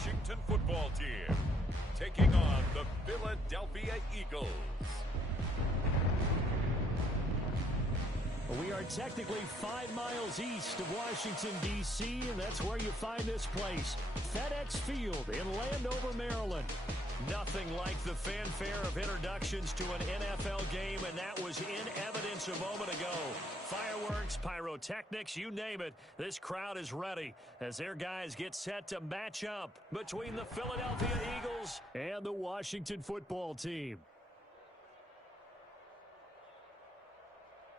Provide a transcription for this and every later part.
Washington football team, taking on the Philadelphia Eagles. We are technically 5 miles east of Washington, D.C., and that's where you find this place, FedEx Field in Landover, Maryland. Nothing like the fanfare of introductions to an NFL game, and that was in evidence a moment ago. Fireworks, pyrotechnics, you name it. This crowd is ready as their guys get set to match up between the Philadelphia Eagles and the Washington football team.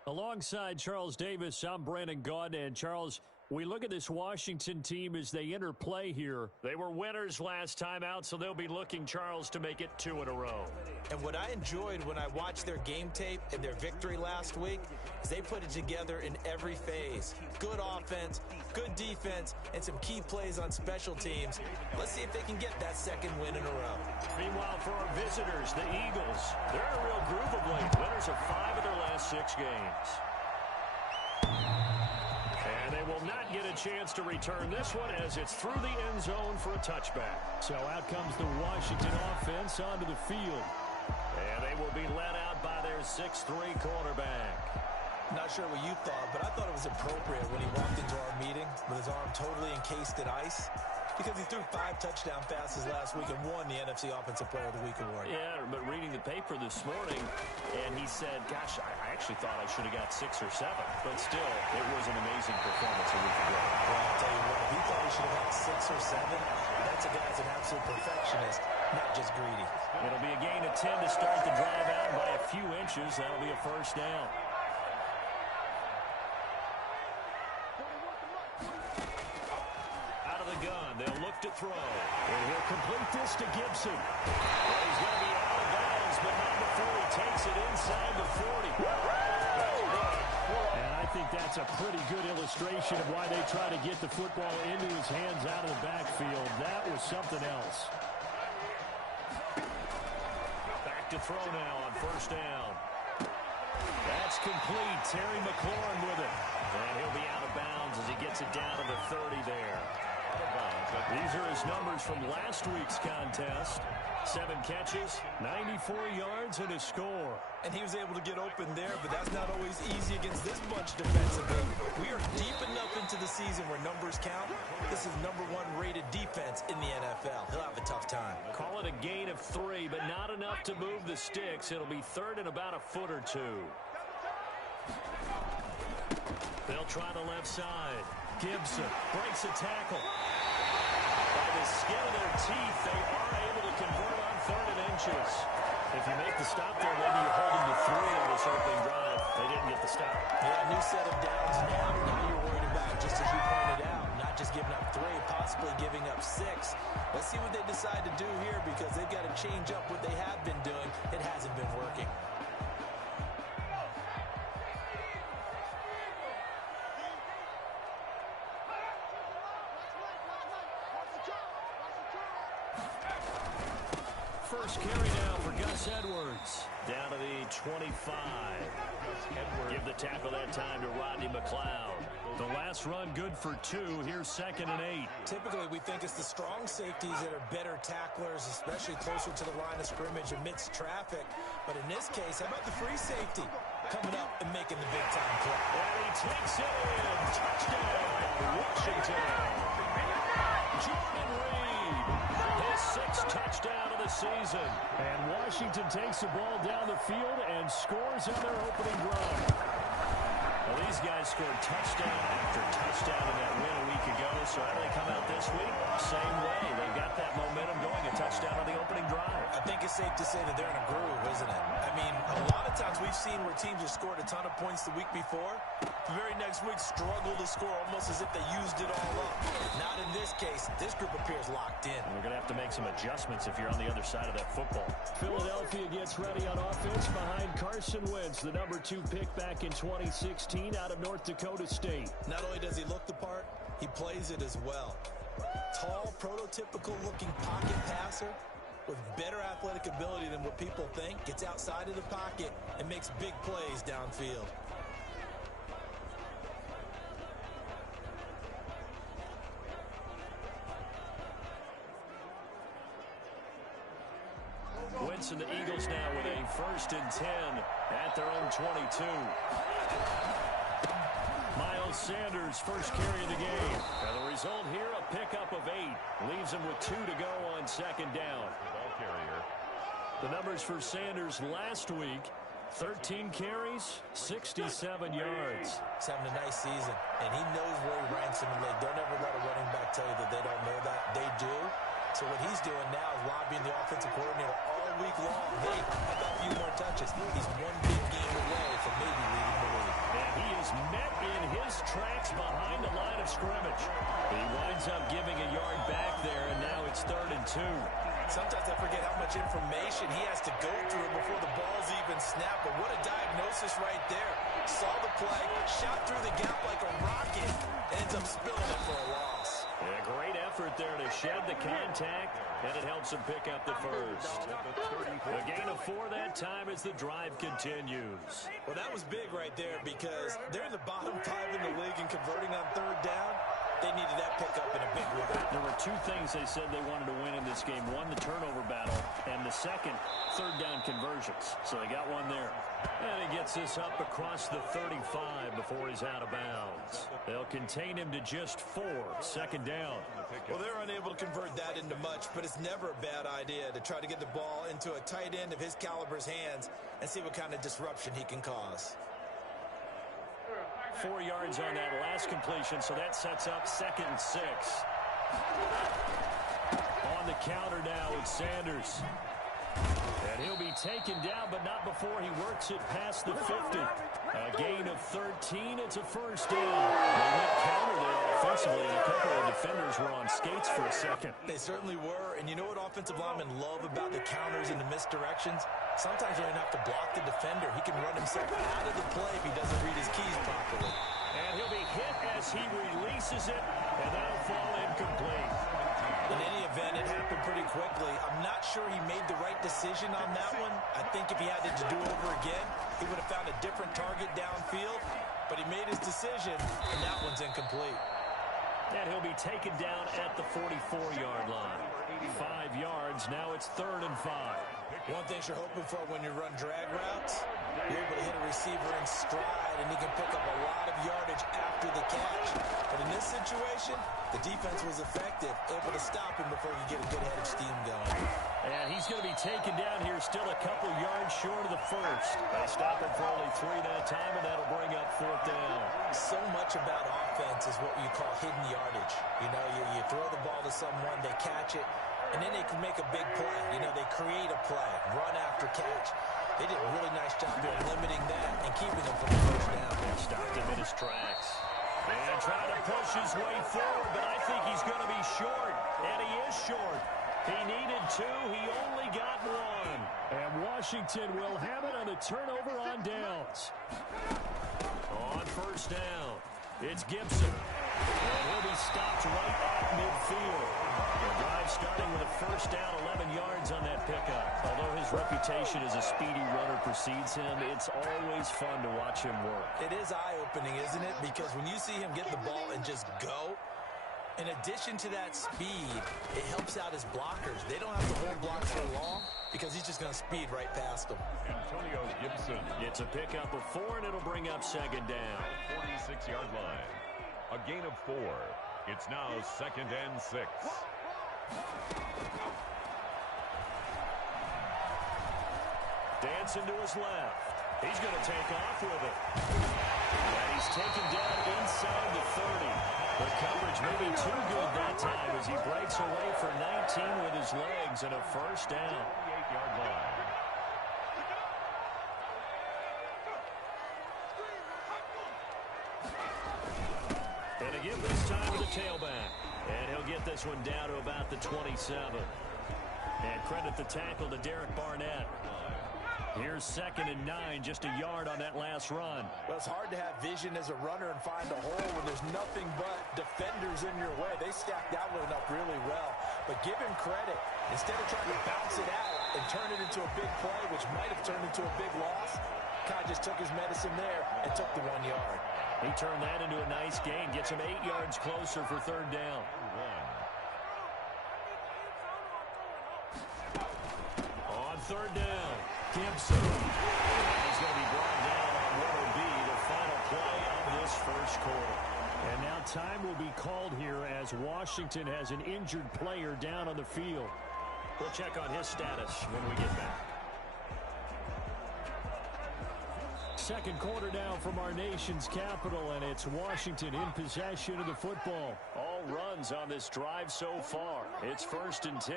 Alongside Charles Davis, I'm Brandon Gaudin. And Charles, we look at this Washington team as they interplay here. They were winners last time out, so they'll be looking, Charles, to make it 2 in a row. And what I enjoyed when I watched their game tape and their victory last week is they put it together in every phase. Good offense, good defense, and some key plays on special teams. Let's see if they can get that second win in a row. Meanwhile, for our visitors, the Eagles, they're in a real groove of late. Winners of 5 of their last 6 games. And they will not get a chance to return this one as it's through the end zone for a touchback. So out comes the Washington offense onto the field. And they will be led out by their 6'3 quarterback. Not sure what you thought, but I thought it was appropriate when he walked into our meeting with his arm totally encased in ice, because he threw 5 touchdown passes last week and won the NFC Offensive Player of the Week award. Yeah, but reading the paper this morning, and he said, gosh, I actually thought I should have got 6 or 7. But still, it was an amazing performance a week ago. Well, I'll tell you what, if he thought he should have got 6 or 7, that's a guy who's an absolute perfectionist, not just greedy. It'll be a gain of 10 to start the drive out by a few inches. That'll be a first down. They'll look to throw. And he'll complete this to Gibson. Well, he's going to be out of bounds, but not before he takes it inside the 40. And I think that's a pretty good illustration of why they try to get the football into his hands out of the backfield. That was something else. Back to throw now on first down. That's complete. Terry McLaurin with it. And he'll be out of bounds as he gets it down to the 30 there. These are his numbers from last week's contest. 7 catches, 94 yards, and a score. And he was able to get open there, but that's not always easy against this bunch defensively. We are deep enough into the season where numbers count. This is #1 rated defense in the NFL. He'll have a tough time. Call it a gain of 3, but not enough to move the sticks. It'll be third and about a foot or 2. They'll try the left side. Gibson breaks a tackle. By the skin of their teeth, they are able to convert on 3rd and inches. If you make the stop there, maybe you hold them to 3 on this opening drive. They didn't get the stop. Yeah, new set of downs now. Now you're worried about, just as you pointed out, not just giving up 3, possibly giving up 6. Let's see what they decide to do here, because they've got to change up what they have been doing. It hasn't been working. First carry now for Gus Edwards. Down to the 25. Give the tackle that time to Rodney McLeod. The last run good for 2. Here's 2nd and 8. Typically, we think it's the strong safeties that are better tacklers, especially closer to the line of scrimmage amidst traffic. But in this case, how about the free safety coming up and making the big-time play? And he takes it in. Touchdown, Washington. Jordan Reed, his 6th touchdown of the season. And Washington takes the ball down the field and scores on their opening drive. Well, these guys scored touchdown after touchdown in that win a week ago. So how do they come out this week? Same way. They've got that momentum going. A touchdown on the opening drive. I think it's safe to say that they're in a groove, isn't it? I mean, a lot of times we've seen where teams have scored a ton of points the week before. The very next week struggle to score almost as if they used it all up. Not in this case. This group appears locked in. We're going to have to make some adjustments if you're on the other side of that football. Philadelphia gets ready on offense behind Carson Wentz, the #2 pick back in 2016 out of North Dakota State. Not only does he look the part, he plays it as well. Tall, prototypical-looking pocket passer with better athletic ability than what people think. Gets outside of the pocket and makes big plays downfield. offense, and the Eagles now with a 1st and 10 at their own 22. Miles Sanders, first carry of the game. Now the result here, a pickup of 8. Leaves him with 2 to go on 2nd down. Ball carrier. The numbers for Sanders last week, 13 carries, 67 yards. He's having a nice season, and he knows where he ranks in the league. Don't ever let a running back tell you that they don't know that. They do. So what he's doing now is lobbying the offensive coordinator all week long. Hey, how about a few more touches? He's one big game away from maybe leading the league. And he is met in his tracks behind the line of scrimmage. He winds up giving a yard back there, and now it's 3rd and 2. Sometimes I forget how much information he has to go through before the ball's even snapped. But what a diagnosis right there. Saw the play, shot through the gap like a rocket, ends up spilling it for a loss. And a great effort there to shed the contact, and it helps him pick up the first. A gain of 4 that time as the drive continues. Well, that was big right there because they're in the bottom 5 in the league and converting on 3rd down. They needed that pickup in a big way. There were 2 things they said they wanted to win in this game. One, the turnover battle, and the second, 3rd down conversions. So they got one there. And he gets this up across the 35 before he's out of bounds. They'll contain him to just 4, 2nd down. Well, they're unable to convert that into much, but it's never a bad idea to try to get the ball into a tight end of his caliber's hands and see what kind of disruption he can cause. 4 yards on that last completion, so that sets up 2nd and 6. On the counter now with Sanders. And he'll be taken down, but not before he works it past the 50. A gain of 13. It's a 1st down. They went counter there offensively, and a couple of defenders were on skates for a second. They certainly were, and you know what offensive linemen love about the counters and the misdirections? Sometimes you don't have to block the defender. He can run himself out of the play if he doesn't read his keys properly. And he'll be hit as he releases it, and that'll fall incomplete. In any event, it happened pretty quickly. I'm not sure he made the right decision on that one. I think if he had to do over again, he would have found a different target downfield. But he made his decision, and that one's incomplete. And he'll be taken down at the 44-yard line. 5 yards, now it's 3rd and 5. One thing you're hoping for when you run drag routes, you're able to hit a receiver in stride, and he can pick up a lot of yardage after the catch. But in this situation, the defense was effective, able to stop him before he could get a good head of steam going. And he's going to be taken down here, still a couple yards short of the first. They stop him for only 3 that time, and that'll bring up 4th down. So much about offense is what you call hidden yardage. You know, you throw the ball to someone, they catch it, and then they can make a big play. You know, they create a play, run after catch. They did a really nice job of limiting that and keeping him from the 1st down. Stopped him in his tracks. And trying to push his way forward, but I think he's going to be short. And he is short. He needed 2. He only got 1. And Washington will have it on a turnover on downs. On 1st down, it's Gibson. And he'll be stopped right at midfield. The drive starting with a 1st down, 11 yards on that pickup. Although his reputation as a speedy runner precedes him, it's always fun to watch him work. It is eye-opening, isn't it? Because when you see him get the ball and just go, in addition to that speed, it helps out his blockers. They don't have to hold blocks for long because he's just going to speed right past them. Antonio Gibson. It's a pickup of 4, and it'll bring up 2nd down. 46-yard line. A gain of 4. It's now 2nd and 6. Dancing to his left. He's going to take off with it. And he's taken down inside the 30. The coverage may be too good that time as he breaks away for 19 with his legs and a 1st down. 48-yard line. And again, this time to the tailback. And he'll get this one down to about the 27. And credit the tackle to Derek Barnett. Here's 2nd and 9, just a yard on that last run. Well, it's hard to have vision as a runner and find a hole when there's nothing but defenders in your way. They stacked that one up really well. But give him credit. Instead of trying to bounce it out and turn it into a big play, which might have turned into a big loss, Kai just took his medicine there and took the 1 yard. He turned that into a nice gain, gets him 8 yards closer for 3rd down. On third down. Gibson. He's going to be brought down on what will be the final play of this first quarter. And now time will be called here as Washington has an injured player down on the field. We'll check on his status when we get back. Second quarter now from our nation's capital, and it's Washington in possession of the football. All runs on this drive so far. It's 1st and 10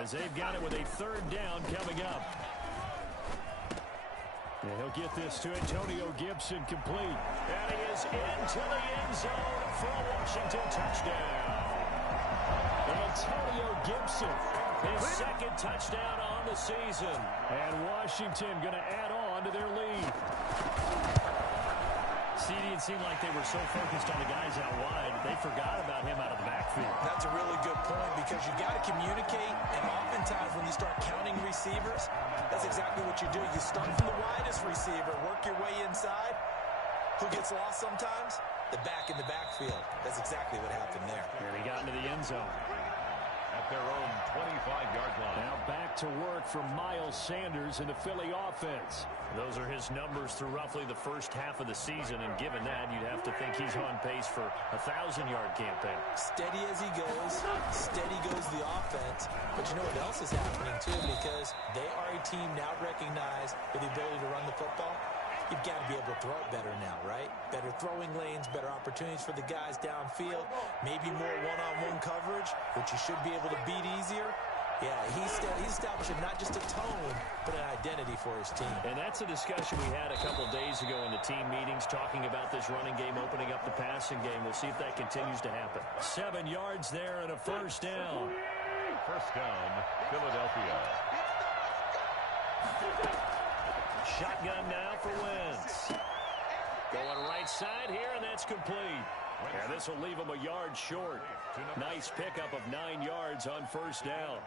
as they've got it with a third down coming up. And he'll get this to Antonio Gibson complete. And he is into the end zone for a Washington touchdown. Antonio Gibson, his second touchdown on the season. And Washington going to add on to their lead. CD, it seemed like they were so focused on the guys out wide, they forgot about him out of the backfield. That's a really good point because you got to communicate, and oftentimes when you start counting receivers, that's exactly what you do. You start from the widest receiver, work your way inside. Who gets lost sometimes? The back in the backfield. That's exactly what happened there. And he got into the end zone. At their own 25-yard line. Now back to work for Miles Sanders in the Philly offense. Those are his numbers through roughly the first half of the season, and given that, you'd have to think he's on pace for a 1,000-yard campaign. Steady as he goes, steady goes the offense. But you know what else is happening, too, because they are a team now recognized with the ability to run the football. You've got to be able to throw it better now, right? Better throwing lanes, better opportunities for the guys downfield, maybe more one-on-one coverage, which you should be able to beat easier. Yeah, he's establishing not just a tone, but an identity for his team. And that's a discussion we had a couple days ago in the team meetings, talking about this running game, opening up the passing game. We'll see if that continues to happen. 7 yards there and a first down. First down, Philadelphia. Shotgun now for Wentz. Going right side here, and that's complete. And this will leave him a yard short. Nice pickup of 9 yards on first down.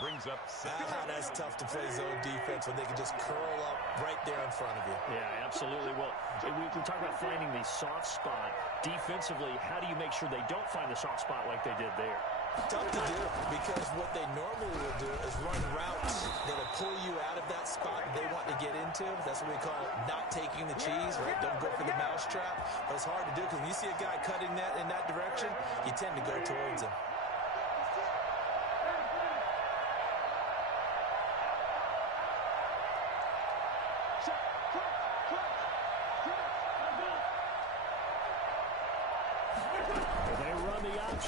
Brings up 6. That's tough to play zone defense when they can just curl up right there in front of you. Yeah, absolutely. Well, we talk about finding the soft spot. Defensively, how do you make sure they don't find the soft spot like they did there? Tough to do because what they normally will do is run routes that'll pull you out of that spot they want to get into. That's what we call not taking the cheese, right? Don't go for the mousetrap. But it's hard to do because when you see a guy cutting that in that direction, you tend to go towards him.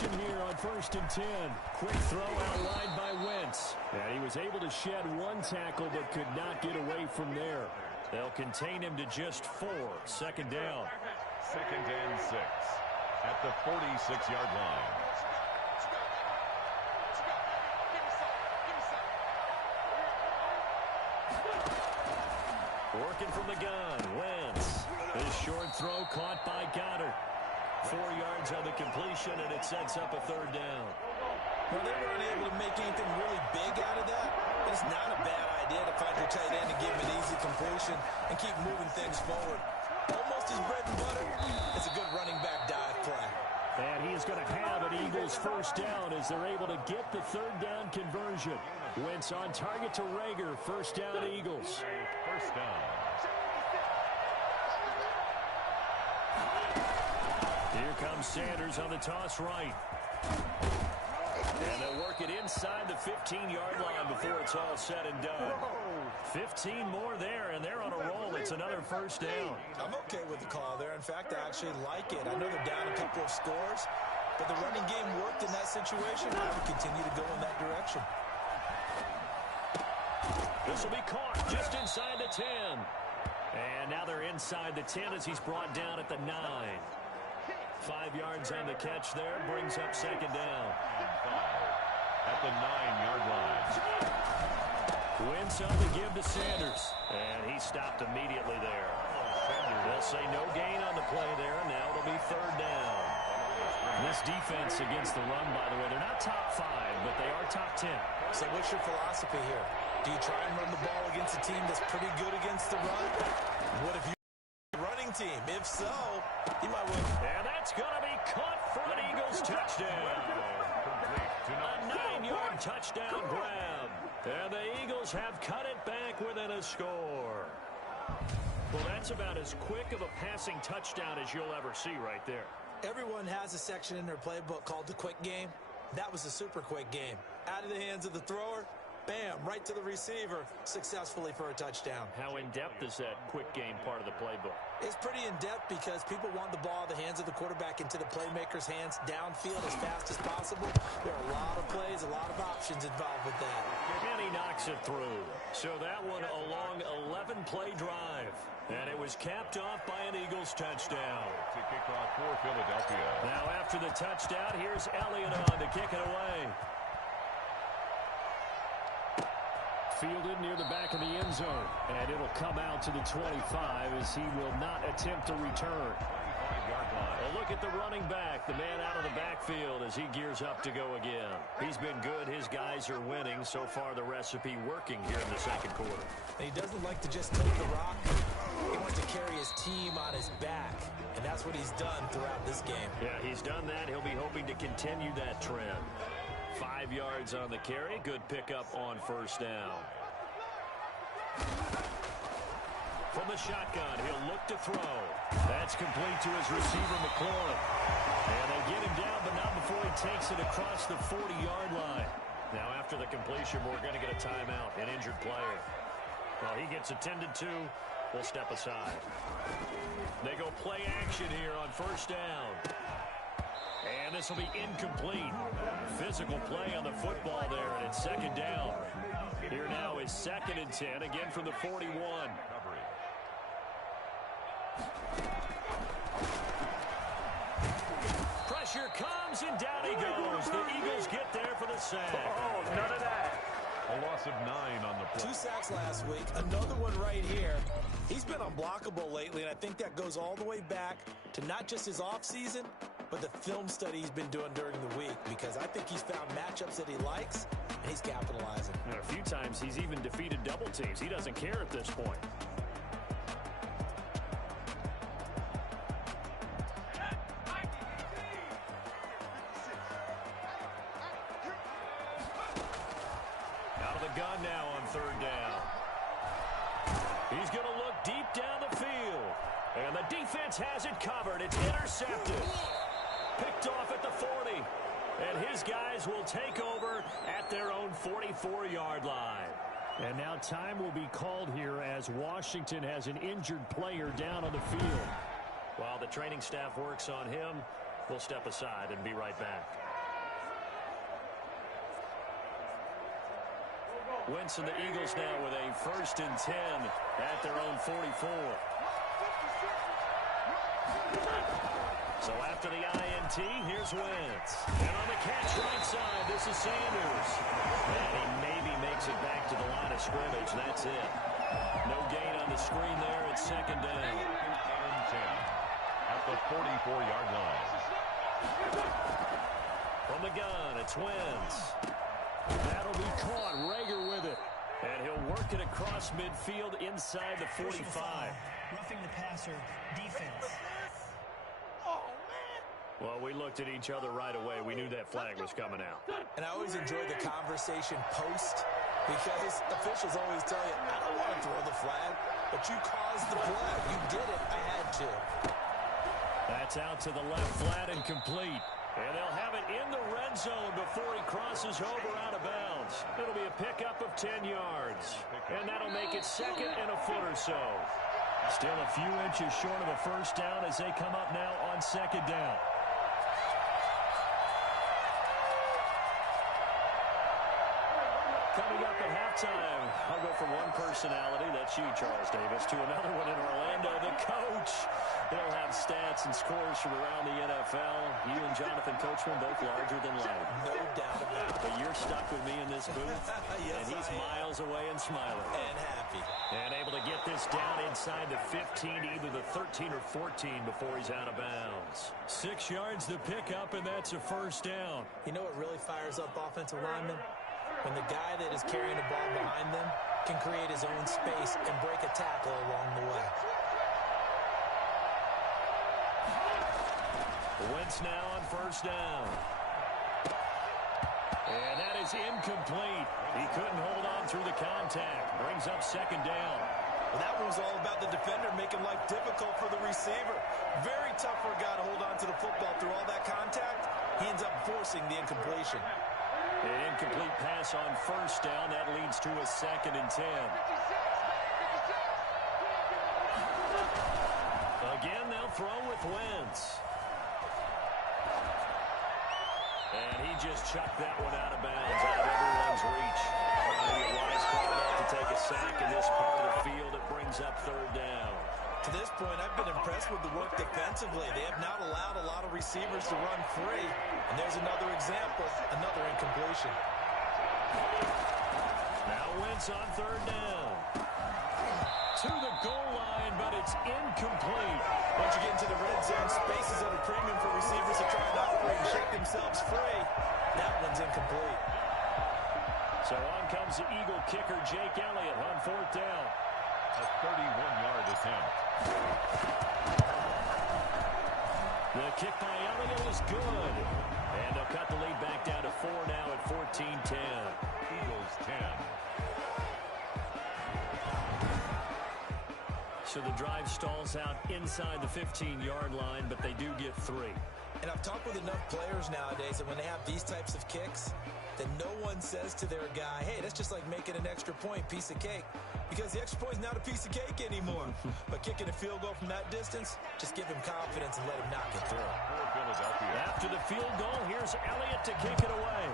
Here on 1st and 10. Quick throw outlined by Wentz. And he was able to shed one tackle but could not get away from there. They'll contain him to just 4. Second down. 2nd and 6 at the 46-yard line. Working from the gun. Wentz. His short throw caught by Goddard. 4 yards on the completion, and it sets up a third down. Well, they weren't able to make anything really big out of that. It's not a bad idea to find your tight end and give him an easy completion and keep moving things forward. Almost his bread and butter. It's a good running back dive play. And he is going to have an Eagles first down as they're able to get the third down conversion. Wentz on target to Rager. First down, Eagles. First down. Here comes Sanders on the toss right. And they'll work it inside the 15-yard line before it's all said and done. 15 more there, and they're on a roll. It's another first down. I'm okay with the call there. In fact, I actually like it. I know they're down a couple of scores, but the running game worked in that situation. I would continue to go in that direction. This will be caught just inside the 10. And now they're inside the 10 as he's brought down at the 9. 5 yards on the catch there, brings up second down. At the 9-yard line. Wentz on the give to Sanders. And he stopped immediately there. They'll say no gain on the play there. Now it'll be third down. This defense against the run, by the way, they're not top 5, but they are top 10. So what's your philosophy here? Do you try and run the ball against a team that's pretty good against the run? What if you running team? If so, you might win. And that's going to be caught for an Eagles touchdown. A 9-yard touchdown grab. And the Eagles have cut it back within a score. Well, that's about as quick of a passing touchdown as you'll ever see right there. Everyone has a section in their playbook called the quick game. That was a super quick game. Out of the hands of the thrower, bam, right to the receiver, successfully for a touchdown. How in-depth is that quick game part of the playbook? It's pretty in-depth because people want the ball in the hands of the quarterback into the playmaker's hands downfield as fast as possible. There are a lot of plays, a lot of options involved with that. And he knocks it through. So that one a long 11-play drive. And it was capped off by an Eagles touchdown. To kick off for Philadelphia. Now after the touchdown, here's Elliott on to kick it away. Fielded near the back of the end zone. And it'll come out to the 25 as he will not attempt to return. A look at the running back, the man out of the backfield as he gears up to go again. He's been good. His guys are winning. So far, the recipe working here in the second quarter. And he doesn't like to just take the rock. He wants to carry his team on his back. And that's what he's done throughout this game. Yeah, he's done that. He'll be hoping to continue that trend. 5 yards on the carry. Good pickup on first down. From the shotgun, he'll look to throw. That's complete to his receiver, McLaurin. And they get him down, but not before he takes it across the 40-yard line. Now, after the completion, we're going to get a timeout, an injured player. Well, he gets attended to. We'll step aside. They go play action here on first down. And this will be incomplete. Physical play on the football there, and it's second down. Here now is 2nd and 10, again from the 41. Pressure comes, and down he goes. The Eagles get there for the sack. Oh, none of that. A loss of 9 on the play. 2 sacks last week. Another one right here. He's been unblockable lately, and I think that goes all the way back to not just his offseason, but the film study he's been doing during the week, because I think he's found matchups that he likes, and he's capitalizing. And a few times he's even defeated double teams. He doesn't care at this point. Out of the gun now on third down. He's going to look deep down the field. And the defense has it covered. It's intercepted. Picked off at the 40. And his guys will take over at their own 44-yard line. And now time will be called here as Washington has an injured player down on the field. While the training staff works on him, we'll step aside and be right back. Wentz and the Eagles now with a 1st and 10 at their own 44. So after the INT, here's Wentz. And on the catch right side, this is Sanders. And he maybe makes it back to the line of scrimmage. That's it. No gain on the screen there. It's 2nd down. And 10 at the 44-yard line. From the gun, it's Wentz. That'll be caught. Rager with it. And he'll work it across midfield inside the 45. Roughing the passer, defense. Well, we looked at each other right away. We knew that flag was coming out. And I always enjoy the conversation post, because officials always tell you, I don't want to throw the flag, but you caused the play. You did it. I had to. That's out to the left, flat and complete. And they'll have it in the red zone before he crosses over out of bounds. It'll be a pickup of 10 yards. And that'll make it 2nd and a foot or so. Still a few inches short of a first down as they come up now on 2nd down. Coming up at halftime, I'll go from one personality, that's you, Charles Davis, to another one in Orlando, the coach. He'll have stats and scores from around the NFL. You and Jonathan Coachman both larger than life. No doubt about it. But you're stuck with me in this booth, Yes, and he's miles away and smiling. And happy. And able to get this down inside the 15, either the 13 or 14 before he's out of bounds. 6 yards to pick up, and that's a first down. You know what really fires up offensive linemen? When the guy that is carrying the ball behind them can create his own space and break a tackle along the way. Wentz now on first down. And that is incomplete. He couldn't hold on through the contact. Brings up second down. Well, that one was all about the defender making life difficult for the receiver. Very tough for a guy to hold on to the football through all that contact. He ends up forcing the incompletion. An incomplete pass on first down. That leads to a 2nd and 10. Again, they'll throw with Wentz. And he just chucked that one out of bounds, out of everyone's reach. A wise call not to take a sack in this part of the field. It brings up 3rd down. To this point, I've been impressed with the work defensively. They have not allowed a lot of receivers to run free. And there's another example, another incompletion. Now Wentz on 3rd down. To the goal line, but it's incomplete. Once you get into the red zone, spaces at a premium for receivers to try and operate and shake themselves free. That one's incomplete. So on comes the Eagle kicker, Jake Elliott, on 4th down. A 31-yard attempt. The kick by Elliott is good. And they'll cut the lead back down to 4 now at 14-10. Eagles 10. So the drive stalls out inside the 15-yard line, but they do get 3. And I've talked with enough players nowadays that when they have these types of kicks, then no one says to their guy, hey, that's just like making an extra point, piece of cake. Because the extra point is not a piece of cake anymore. But kicking a field goal from that distance, just give him confidence and let him knock it through. After the field goal, here's Elliott to kick it away.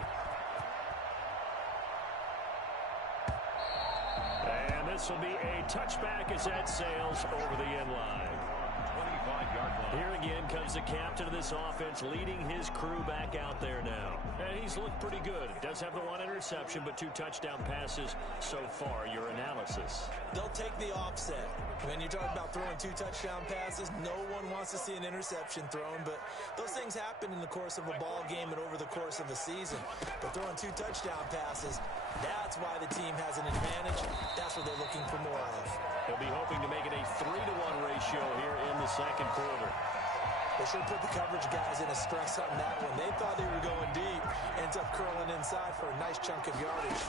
And this will be a touchback as that sails over the end line. 25-yard line. Here again comes the captain of this offense, leading his crew back out there now. And he's looked pretty good. Does have the 1 interception, but 2 touchdown passes so far. Your analysis? They'll take the offset. When you're talking about throwing 2 touchdown passes, no one wants to see an interception thrown, but those things happen in the course of a ball game and over the course of a season. But throwing 2 touchdown passes, that's why the team has an advantage. That's what they're looking for more of. They'll be hoping to make it a 3-to-1 ratio here in the 2nd quarter. They should put the coverage guys in a stress on that one. They thought they were going deep. Ends up curling inside for a nice chunk of yardage.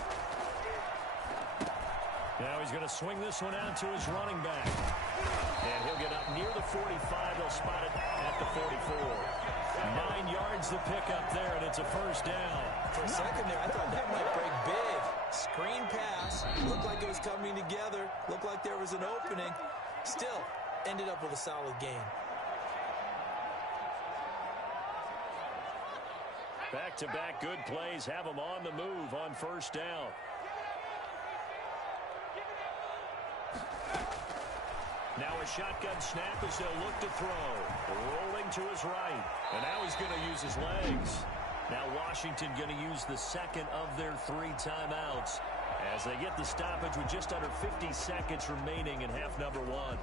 Now he's going to swing this one out to his running back. And he'll get up near the 45. They'll spot it at the 44. 9 yards the pickup there, and it's a 1st down. For a second there, I thought that might break big. Screen pass. Looked like it was coming together. Looked like there was an opening. Still, ended up with a solid gain. Back-to-back good plays have them on the move on 1st down. Now a shotgun snap as they'll look to throw. Rolling to his right. And now he's going to use his legs. Now Washington going to use the 2nd of their 3 timeouts as they get the stoppage with just under 50 seconds remaining in half number 1.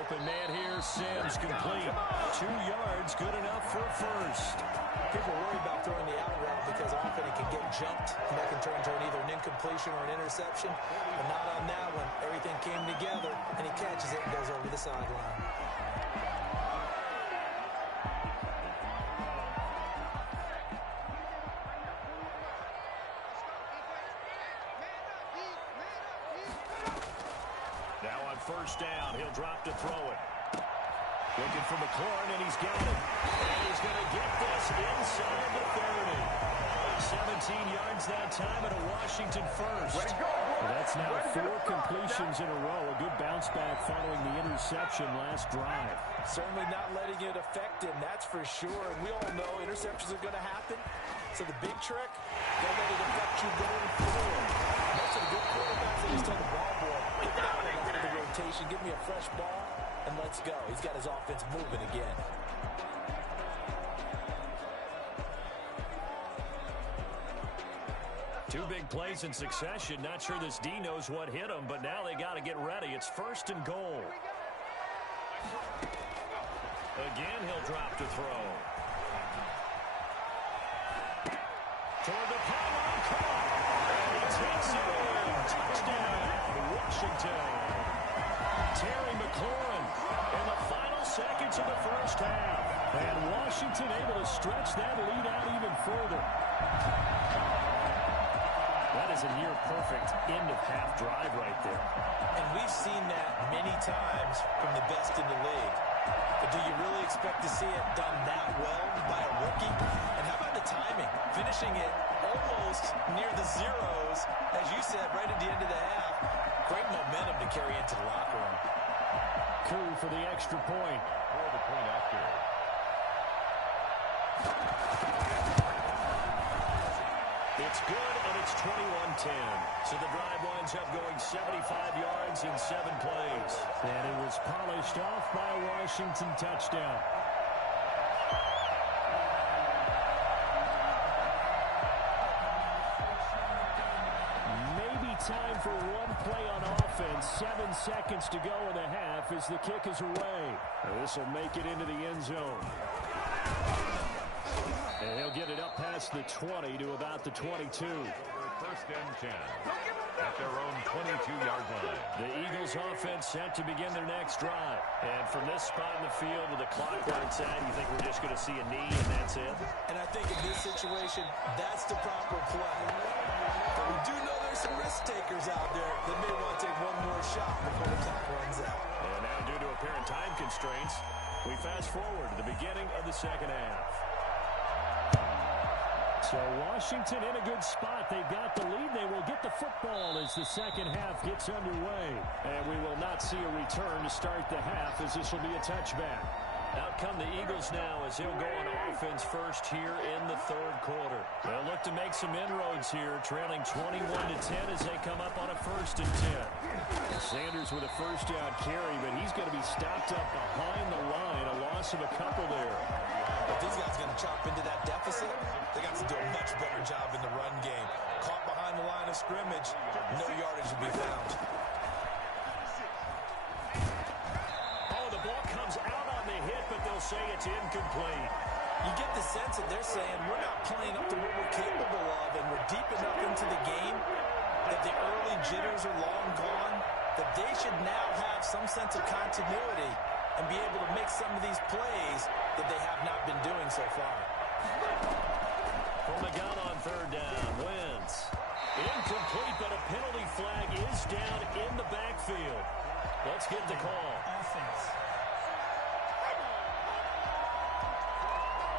Open man here, Sims complete. 2 yards, good enough for a 1st. People worry about throwing the out route because often it can get jumped and that can turn into either an incompletion or an interception. But not on that one. Everything came together and he catches it and goes over the sideline. Now on 1st down, he'll drop to throw it. Looking for McLaurin, and he's got it. And he's going to get this inside the 30. 17 yards that time and a Washington 1st. Well, that's now 4 completions in a row. A good bounce back following the interception last drive. Certainly not letting it affect him, that's for sure. And we all know interceptions are going to happen. So the big trick, don't let it affect you going forward. Most of the good quarterbacks, they just tell the ball boy, get out of the rotation, give me a fresh ball, and let's go. He's got his offense moving again. Two big plays in succession. Not sure this D knows what hit him, but now they got to get ready. It's 1st and goal. Again, he'll drop to throw. Toward the pylon, caught. And he Takes it in. Touchdown, Washington. Terry McLaurin in the final seconds of the first half. And Washington able to stretch that lead out even further. That is a near-perfect end-of-half drive right there. And we've seen that many times from the best in the league. But do you really expect to see it done that well by a rookie? And how about the timing? Finishing it almost near the zeros, as you said, right at the end of the half. Great momentum to carry into the locker room. Coup for the extra point. For the point after. It's good, and it's 21-10. So the drive winds up going 75 yards in 7 plays. And it was polished off by a Washington touchdown. Maybe time for one play on offense. 7 seconds to go in the half as the kick is away. This will make it into the end zone. And he'll get it up past the 20 to about the 22. First and 10 at their own 22-yard line. The Eagles offense set to begin their next drive. And from this spot in the field with the clock where it's at, you think we're just going to see a knee and that's it? And I think in this situation, that's the proper play. But we do know there's some risk takers out there that may want to take one more shot before the clock runs out. And now due to apparent time constraints, we fast forward to the beginning of the second half. So Washington in a good spot. They've got the lead. They will get the football as the second half gets underway. And we will not see a return to start the half as this will be a touchback. Out come the Eagles now as he'll go on offense first here in the third quarter. They'll look to make some inroads here, trailing 21-10 as they come up on a 1st and 10. Sanders with a first down carry, but he's going to be stopped up behind the line. A loss of a couple there. If these guys are going to chop into that deficit, they got to do a much better job in the run game. Caught behind the line of scrimmage, no yardage will be found. Oh, the ball comes out on the hit, but they'll say it's incomplete. You get the sense that they're saying we're not playing up to what we're capable of, and we're deep enough into the game that the early jitters are long gone, that they should now have some sense of continuity and be able to make some of these plays that they have not been doing so far. From the gun on 3rd down, Wentz. Incomplete, but a penalty flag is down in the backfield. Let's get the call. Offense.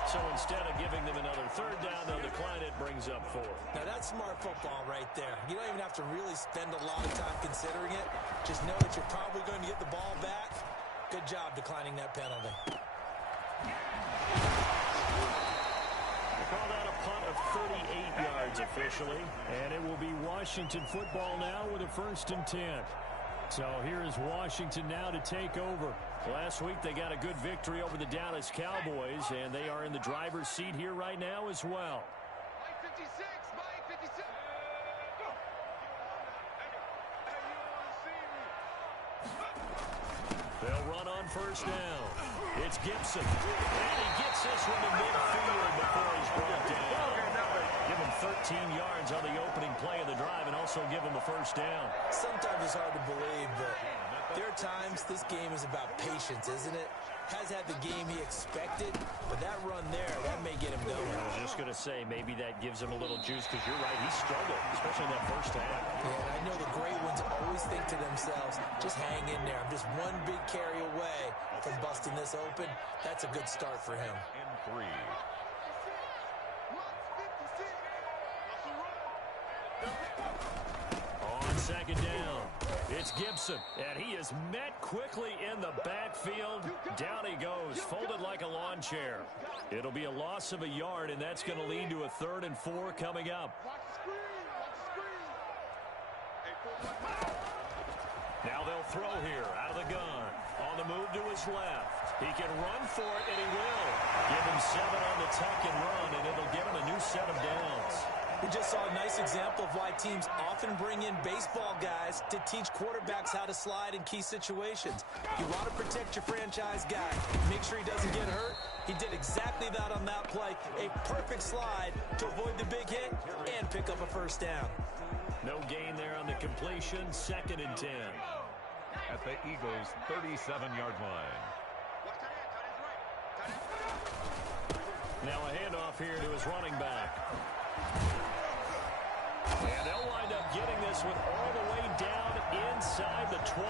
So instead of giving them another 3rd down, they'll decline it, brings up 4. Now that's smart football right there. You don't even have to really spend a lot of time considering it. Just know that you're probably going to get the ball back. Good job declining that penalty. Call that a punt of 38 yards officially. And it will be Washington football now with a 1st and 10. So here is Washington now to take over. Last week they got a good victory over the Dallas Cowboys, and they are in the driver's seat here right now as well. They'll run on 1st down. It's Gibson. And he gets this one to midfield before he's brought down. Give him 13 yards on the opening play of the drive and also give him the 1st down. Sometimes it's hard to believe, but there are times this game is about patience, isn't it? Has had the game he expected, but that run there, that may get him going. I was just going to say, maybe that gives him a little juice, because you're right, he struggled, especially in that 1st half. Yeah, and I know the great ones always think to themselves, just hang in there. I'm just one big carry away from busting this open. That's a good start for him. And 3. On 2nd down, it's Gibson, and he is met quickly in the backfield. Down he goes, folded like a lawn chair. It'll be a loss of a yard, and that's going to lead to a 3rd and 4 coming up. Now they'll throw here out of the gun. On the move to his left. He can run for it, and he will. Give him 7 on the tuck and run, and it'll get him a new set of downs. We just saw a nice example of why teams often bring in baseball guys to teach quarterbacks how to slide in key situations. You want to protect your franchise guy. Make sure he doesn't get hurt. He did exactly that on that play. A perfect slide to avoid the big hit and pick up a 1st down. No gain there on the completion. 2nd and 10. At the Eagles' 37-yard line. Now a handoff here to his running back. And they'll wind up getting this one all the way down inside the 20.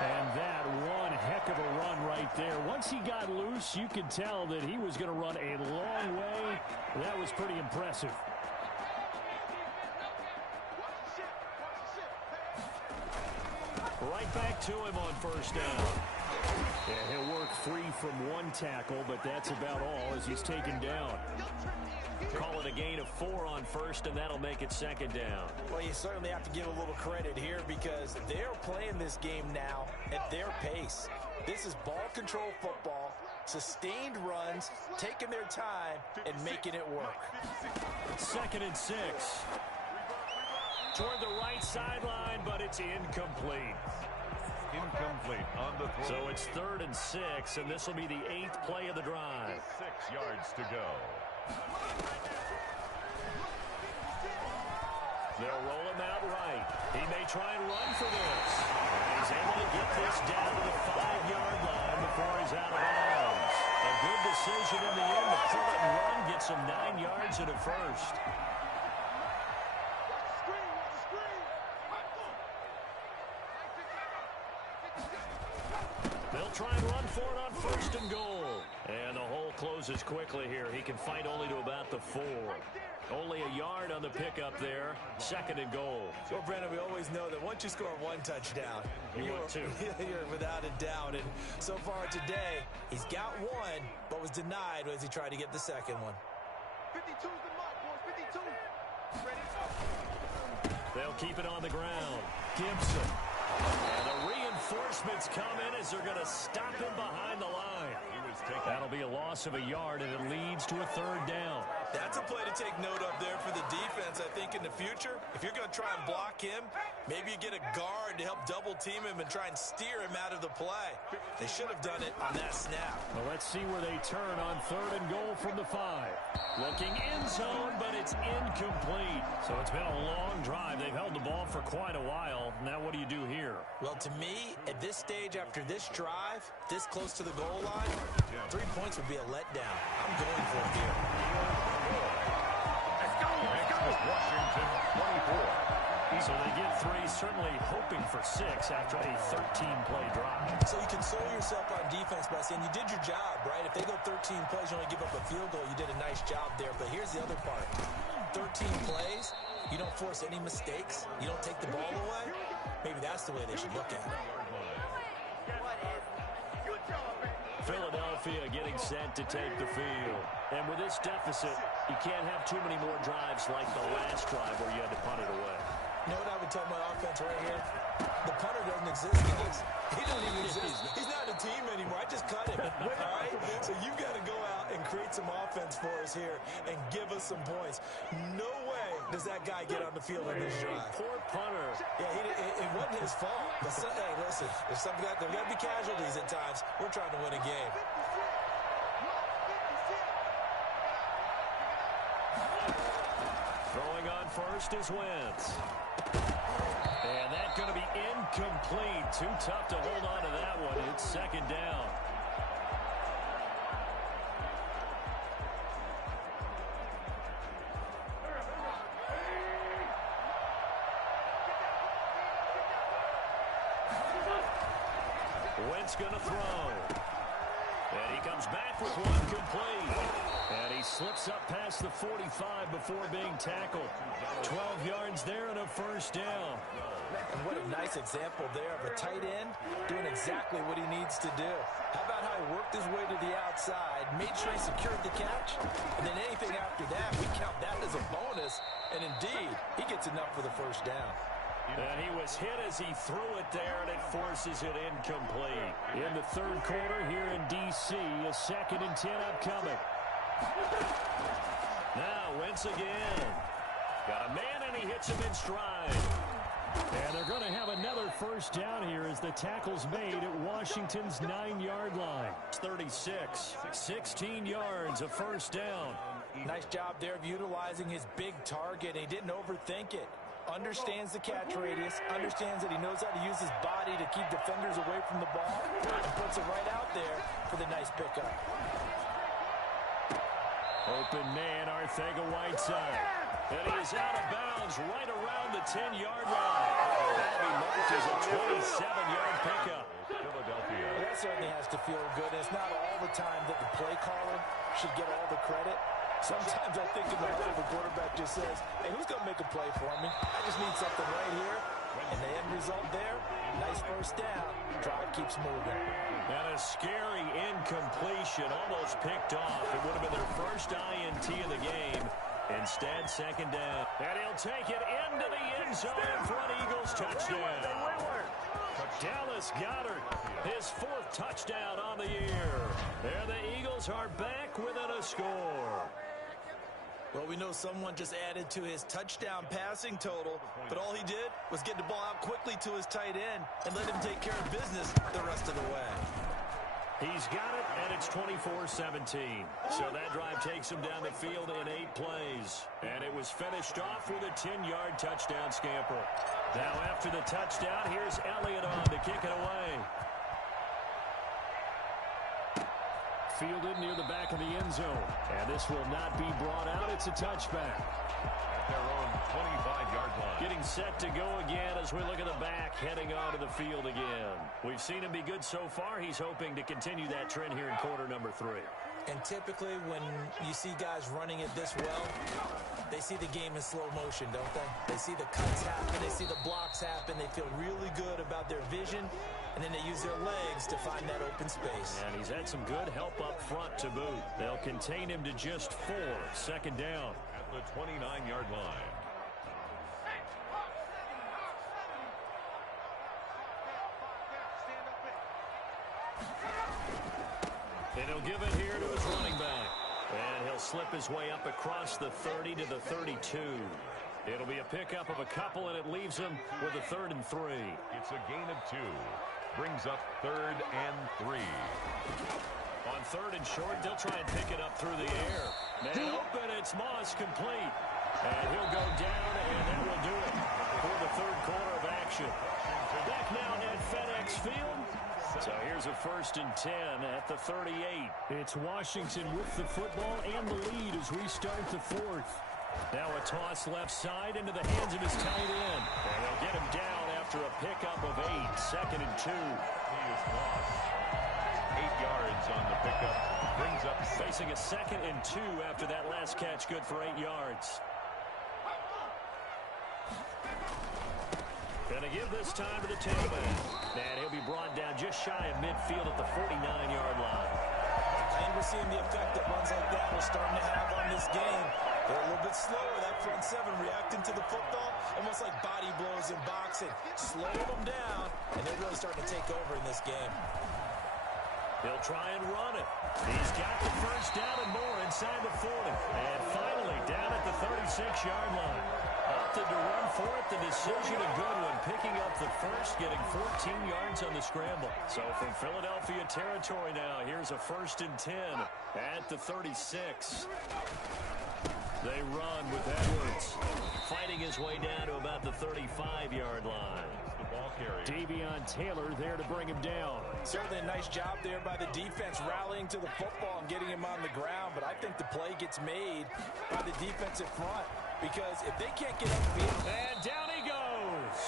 And that one heck of a run right there. Once he got loose, you could tell that he was going to run a long way. That was pretty impressive. Right back to him on 1st down. Yeah, he'll work free from one tackle, but that's about all as he's taken down. Call it a gain of 4 on 1st, and that'll make it 2nd down. Well, you certainly have to give a little credit here because they're playing this game now at their pace. This is ball control football, sustained runs, taking their time, and making it work. 2nd and 6. Toward the right sideline, but it's incomplete. Incomplete on the throw. So it's 3rd and 6, and this will be the 8th play of the drive. 6 yards to go. They'll roll him out right. He may try and run for this. He's able to get this down to the 5-yard line before he's out of bounds. A good decision in the end to pull it and run, gets him 9 yards at a 1st. They'll try and run for it on 1st and goal. And the hole closes quickly here. He can fight only to about the 4. Only a yard on the pickup there. 2nd and goal. Well, Brandon, we always know that once you score 1 touchdown, You want 2. You're without a doubt. And so far today, he's got 1, but was denied as he tried to get the 2nd one. 52's the mark, boys. 52. Ready? They'll keep it on the ground. Gibson. And the reinforcements come in as they're going to stop him behind the line. That'll be a loss of a yard, and it leads to a 3rd down. That's a play to take note of there for the defense, I think, in the future. If you're going to try and block him, maybe you get a guard to help double-team him and try and steer him out of the play. They should have done it on that snap. Well, let's see where they turn on 3rd and goal from the 5. Looking in zone, but it's incomplete. So it's been a long drive. They've held the ball for quite a while. Now what do you do here? Well, to me, at this stage after this drive, this close to the goal line, 3 points would be a letdown. I'm going for it here. Let's go. Washington 24. So they get 3, certainly hoping for 6 after a 13-play drive. So you console yourself on defense by saying you did your job, right? If they go 13 plays, you only give up a field goal, you did a nice job there. But here's the other part. 13 plays, you don't force any mistakes, you don't take the ball away. Maybe that's the way they should look at it. Philadelphia getting set to take the field. And with this deficit, you can't have too many more drives like the last drive where you had to punt it away. You know what I would tell my offense right here? The punter doesn't exist, guys. He doesn't even exist. He's not a team anymore. I just cut him. All right? So you've got to go out and create some offense for us here and give us some points. No way does that guy get on the field on this drive. Poor punter. Yeah, it wasn't his fault. But hey, listen, there's got to be casualties at times. We're trying to win a game. Throwing on 1st is Wentz. And that's going to be incomplete. Too tough to hold on to that one. It's 2nd down. Wentz going to throw. And he comes back with one complete. And he slips up past the 45 before being tackled. 12 yards there and a 1st down. And what a nice example there of a tight end doing exactly what he needs to do. How about how he worked his way to the outside, made sure he secured the catch, and then anything after that, we count that as a bonus. And indeed, he gets enough for the 1st down. And he was hit as he threw it there, and it forces it incomplete. In the 3rd quarter here in D.C., a 2nd and 10 upcoming. Now, Wentz again. Got a man, and he hits him in stride. And they're going to have another 1st down here as the tackle's made at Washington's 9-yard line. 36, 16 yards, a 1st down. Nice job there of utilizing his big target. He didn't overthink it. Understands the catch radius, understands that he knows how to use his body to keep defenders away from the ball, and puts it right out there for the nice pickup. Open man, Arcega-Whiteside. And he is out of bounds right around the 10-yard line. That'll be marked as a 27-yard pickup. Philadelphia. Well, that certainly has to feel good. It's not all the time that the play caller should get all the credit. Sometimes I think in the huddle, the quarterback just says, hey, who's going to make a play for me? I just need something right here. And the end result there, nice first down. Drive keeps moving. And a scary incompletion, almost picked off. It would have been their first INT of the game. Instead, second down. And he'll take it into the end zone for an Eagles touchdown. Dallas Goedert, his 4th touchdown on the year. And the Eagles are back within a score. Well, we know someone just added to his touchdown passing total, but all he did was get the ball out quickly to his tight end and let him take care of business the rest of the way. He's got it, and it's 24-17. So that drive takes him down the field in 8 plays. And it was finished off with a 10-yard touchdown scamper. Now after the touchdown, here's Elliott on to kick it away. Fielded near the back of the end zone. And this will not be brought out. It's a touchback. At their own 25-yard line. Getting set to go again as we look at the back, heading onto the field again. We've seen him be good so far. He's hoping to continue that trend here in quarter number 3. And typically when you see guys running it this well, they see the game in slow motion, don't they? They see the cuts happen, they see the blocks happen, they feel really good about their vision, and then they use their legs to find that open space. And he's had some good help up front to boot. They'll contain him to just 4, second down. At the 29-yard line. And he'll give it here to his running back. And he'll slip his way up across the 30 to the 32. It'll be a pickup of a couple, and it leaves him with a 3rd and 3. It's a gain of 2. Brings up 3rd and 3. On 3rd and short, they'll try and pick it up through the air. Man open, it's Moss complete. And he'll go down, and that will do it for the 3rd quarter of action. Back now at FedEx Field. So here's a 1st and 10 at the 38. It's Washington with the football and the lead as we start the 4th. Now a toss left side into the hands of his tight end. And they'll get him down after a pickup of 8, 2nd and 2. He is lost. 8 yards on the pickup. Brings up Facing a 2nd and 2 after that last catch, good for 8 yards. Going to give this time to the tailback. And he'll be brought down just shy of midfield at the 49-yard line. And we're seeing the effect that runs like that are starting to have on this game. They're a little bit slower, that front 7 reacting to the football, almost like body blows in boxing. Slow them down, and they're really starting to take over in this game. He'll try and run it. He's got the first down and more inside the 40. And finally down at the 36-yard line. Opted to run for it. The decision a good one. Picking up the first, getting 14 yards on the scramble. So from Philadelphia territory now, here's a 1st and 10 at the 36. They run with Edwards. Fighting his way down to about the 35-yard line. the ball carrier. Davion Taylor there to bring him down. Certainly a nice job there by the defense rallying to the football and getting him on the ground, but I think the play gets made by the defensive front because if they can't get upfield. And down he goes.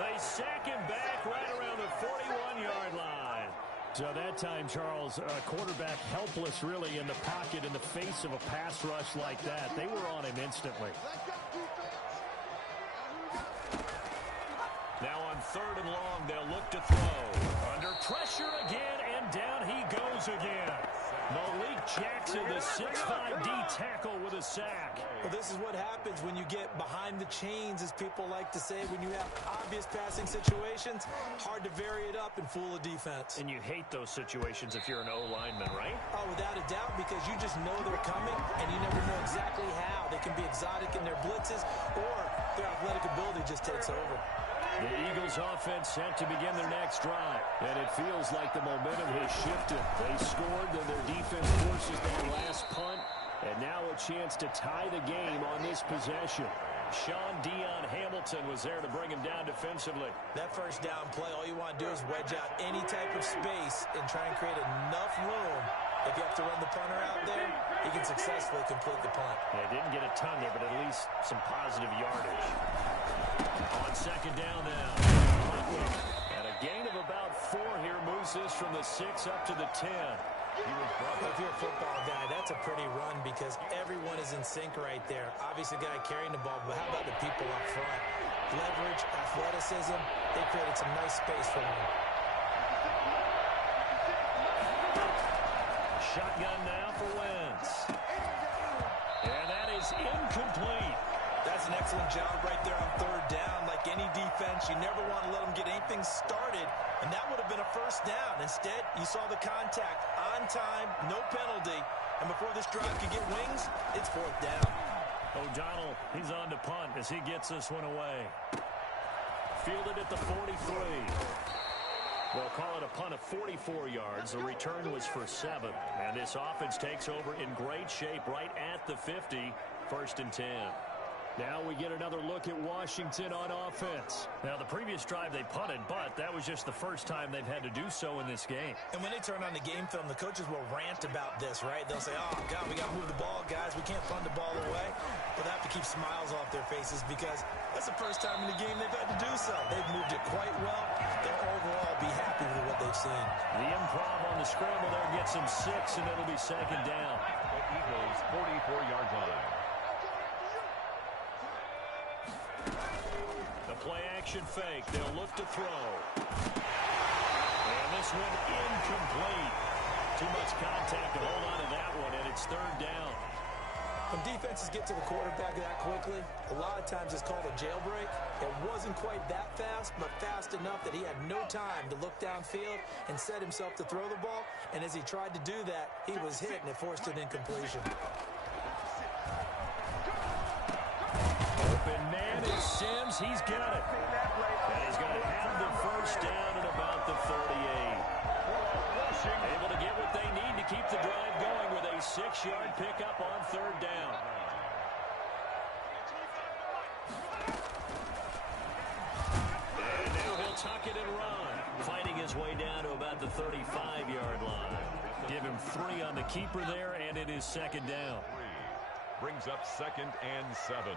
They sack him back right around the 41-yard line. So that time, Charles, quarterback helpless really in the pocket in the face of a pass rush like that. They were on him instantly. Now on 3rd and long, they'll look to throw. Under pressure again, and down he goes again. Malik Jackson, the 6'5" D tackle with a sack. Well, this is what happens when you get behind the chains, as people like to say. When you have obvious passing situations, hard to vary it up and fool a defense. And you hate those situations if you're an O-lineman, right? Oh, without a doubt, because you just know they're coming, and you never know exactly how. They can be exotic in their blitzes, or their athletic ability just takes over. The Eagles offense set to begin their next drive. And it feels like the momentum has shifted. They scored, then their defense forces that last punt. And now a chance to tie the game on this possession. Sean Dion Hamilton was there to bring him down defensively. That first down play, all you want to do is wedge out any type of space and try and create enough room. If you have to run the punter out there, he can successfully complete the punt. They didn't get a ton there, but at least some positive yardage. On second down now. And a gain of about 4 here moves this from the 6 up to the 10. If you're a football guy, that's a pretty run because everyone is in sync right there. Obviously, the guy carrying the ball, but how about the people up front? Leverage, athleticism, they created some nice space for him. Shotgun now for Wentz. And that is incomplete. That's an excellent job right there on third down. Like any defense, you never want to let them get anything started, and that would have been a first down. Instead, you saw the contact on time, no penalty, and before this drive could get wings, it's fourth down. O'Donnell, he's on to punt as he gets this one away. Fielded at the 43. They'll call it a punt of 44 yards. The return was for 7. And this offense takes over in great shape right at the 50. First and 10. Now we get another look at Washington on offense. Now, the previous drive they punted, but that was just the first time they've had to do so in this game. And when they turn on the game film, the coaches will rant about this, right? They'll say, oh, God, we got to move the ball, guys. We can't punt the ball away. But they have to keep smiles off their faces because that's the first time in the game they've had to do so. They've moved it quite well. They'll overall be happy with what they've seen. The improv on the scramble there gets them 6, and it'll be second down. The Eagles' 44-yard line. Play-action fake. They'll look to throw. And this one incomplete. Too much contact to hold on to that one, and it's third down. When defenses get to the quarterback that quickly, a lot of times it's called a jailbreak. It wasn't quite that fast, but fast enough that he had no time to look downfield and set himself to throw the ball. And as he tried to do that, he was hit, and it forced an incompletion. Open man is Sims. He's got it. And he's going to have the first down at about the 38. Able to get what they need to keep the drive going with a 6-yard pickup on third down. And now he'll tuck it and run. Fighting his way down to about the 35-yard line. Give him 3 on the keeper there, and it is second down. Brings up second and 7.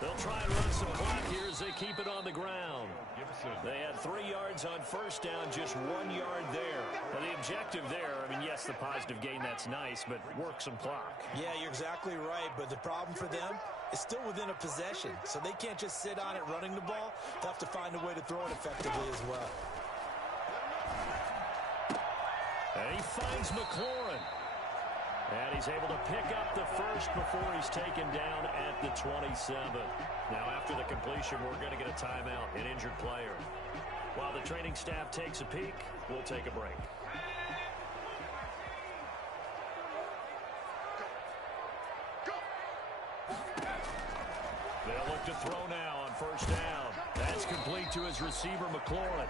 They'll try and run some clock here as they keep it on the ground. They had 3 yards on first down, just 1 yard there. Well, the objective there, I mean, yes, the positive gain, that's nice, but work some clock. Yeah, you're exactly right, but the problem for them is still within a possession, so they can't just sit on it running the ball. They'll have to find a way to throw it effectively as well. And he finds McLaurin. And he's able to pick up the first before he's taken down at the 27. Now, after the completion, we're going to get a timeout, an injured player. While the training staff takes a peek, we'll take a break. They'll look to throw now on first down. That's complete to his receiver, McLaurin.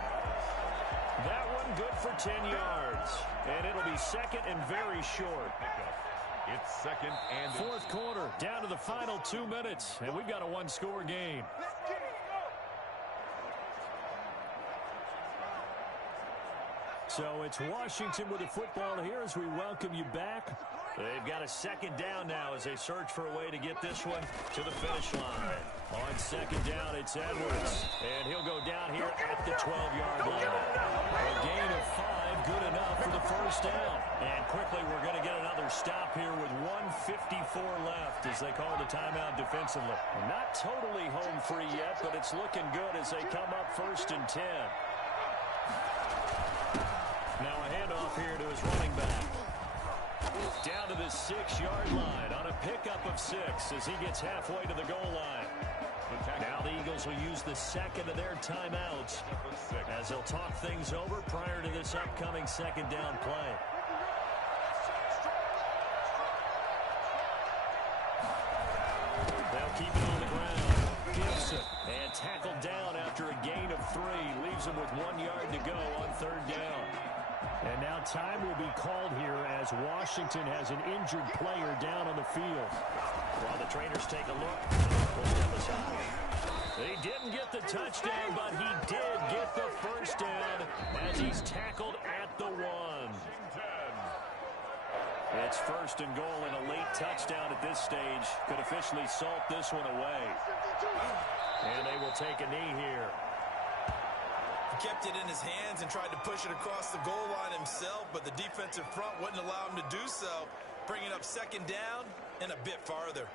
That one good for 10 yards. And it'll be second and very short. It's second and fourth quarter, down to the final 2 minutes, and we've got a one-score game. So it's Washington with the football here as we welcome you back. They've got a second down now as they search for a way to get this one to the finish line. On second down, it's Edwards, and he'll go down here at the 12-yard line. A gain of 5, good enough for the first down. And quickly, we're going to get another stop here with 1:54 left as they call the timeout defensively. Not totally home free yet, but it's looking good as they come up first and 10. Now a handoff here to his running back. Down to the 6-yard line on a pickup of 6 as he gets halfway to the goal line. Now the Eagles will use the second of their timeouts as they'll talk things over prior to this upcoming second down play. They'll keep it on the ground. Gibson, and tackled down after a gain of 3. Leaves him with 1 yard to go on third down. And now time will be called here as Washington has an injured player down on the field. While the trainers take a look, we'll step aside. He didn't get the touchdown, but he did get the first down as he's tackled at the 1. It's first and goal, and a late touchdown at this stage could officially salt this one away. And they will take a knee here. He kept it in his hands and tried to push it across the goal line himself, but the defensive front wouldn't allow him to do so, bringing up second down and a bit farther.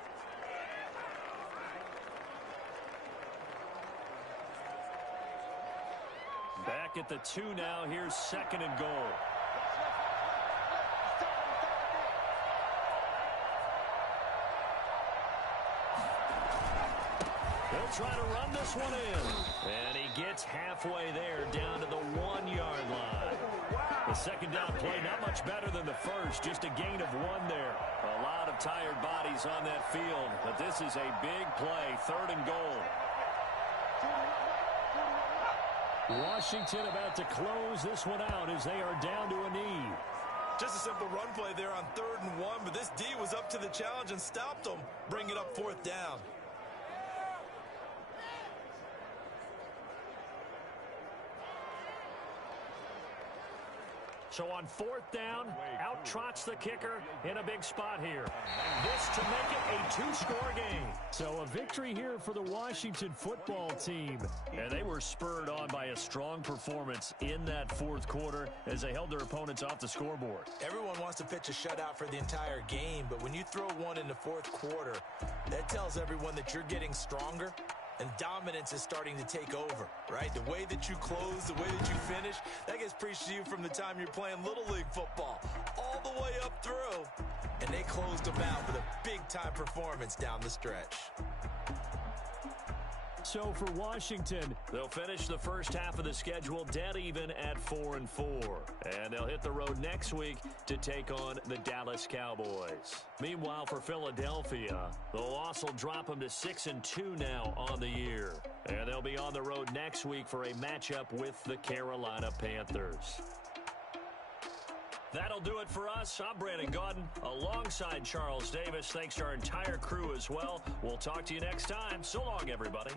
Back at the 2 now. Here's second and goal. He'll try to run this one in. And he gets halfway there down to the 1-yard line. The second down play not much better than the first. Just a gain of 1 there. A lot of tired bodies on that field. But this is a big play. Third and goal. Washington about to close this one out as they are down to a knee. Just a simple run play there on 3rd and 1, but this D was up to the challenge and stopped them, bringing up 4th down. So on 4th down, out trots the kicker in a big spot here. This to make it a 2-score game. So a victory here for the Washington football team. And they were spurred on by a strong performance in that 4th quarter as they held their opponents off the scoreboard. Everyone wants to pitch a shutout for the entire game, but when you throw one in the 4th quarter, that tells everyone that you're getting stronger. And dominance is starting to take over, right? The way that you close, the way that you finish, that gets preached to you from the time you're playing Little League football all the way up through. And they closed them out with a big-time performance down the stretch. So for Washington, they'll finish the first half of the schedule dead even at 4-4. And they'll hit the road next week to take on the Dallas Cowboys. Meanwhile, for Philadelphia, the loss will drop them to 6-2 now on the year. And they'll be on the road next week for a matchup with the Carolina Panthers. That'll do it for us. I'm Brandon Gaudin alongside Charles Davis. Thanks to our entire crew as well. We'll talk to you next time. So long, everybody.